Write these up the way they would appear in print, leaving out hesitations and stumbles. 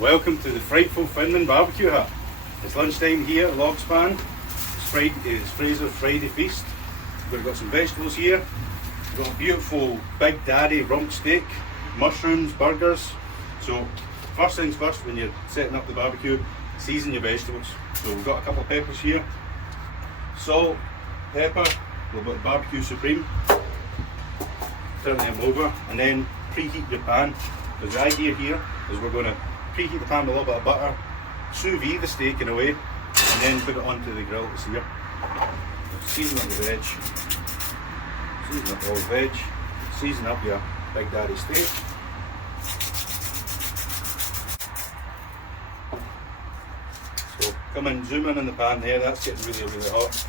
Welcome to the Frightful Finman barbecue hut. It's lunchtime here at Logspan. It's Fraser's Friday feast. We've got some vegetables here. We've got a beautiful Big Daddy rump steak, mushrooms, burgers. So first things first, when you're setting up the barbecue, season your vegetables. So we've got a couple of peppers here, salt, pepper, a little bit of barbecue supreme. Turn them over and then preheat your pan. Because the idea here is we're going to preheat the pan with a little bit of butter, sous vide the steak in a way, and then put it onto the grill to sear. Season up the veg, season up all the veg, season up your Big Daddy steak. So come and zoom in the pan there, that's getting really hot.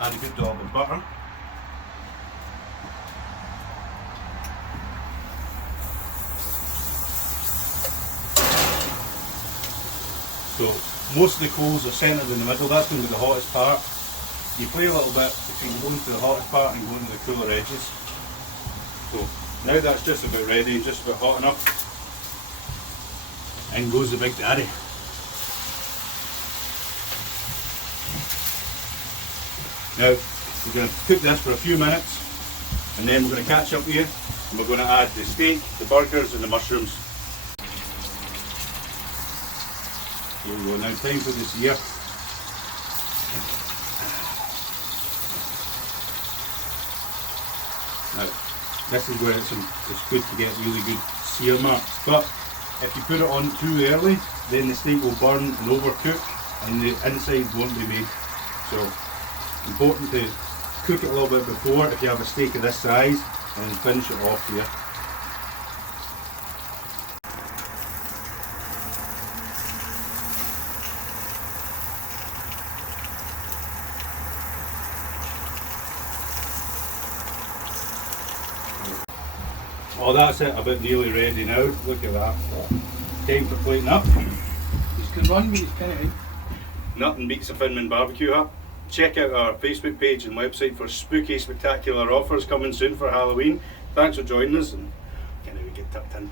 Add a good dollop of butter. So most of the coals are centred in the middle, that's going to be the hottest part. You play a little bit between going to the hottest part and going to the cooler edges. So now that's just about ready, just about hot enough. In goes the Big Daddy. Now, we're going to cook this for a few minutes and then we're going to catch up with you and we're going to add the steak, the burgers and the mushrooms. Here we go, now time for the sear. Now, this is where it's good to get really good sear marks, but if you put it on too early, then the steak will burn and overcook and the inside won't be made. So, important to cook it a little bit before if you have a steak of this size and finish it off here. Oh, that's it, about nearly ready now. Look at that. Time for plating up. He's can run, but he's kind of Nothing beats a Finman barbecue hut. Check out our Facebook page and website for spooky, spectacular offers coming soon for Halloween. Thanks for joining us, and can we get tucked in.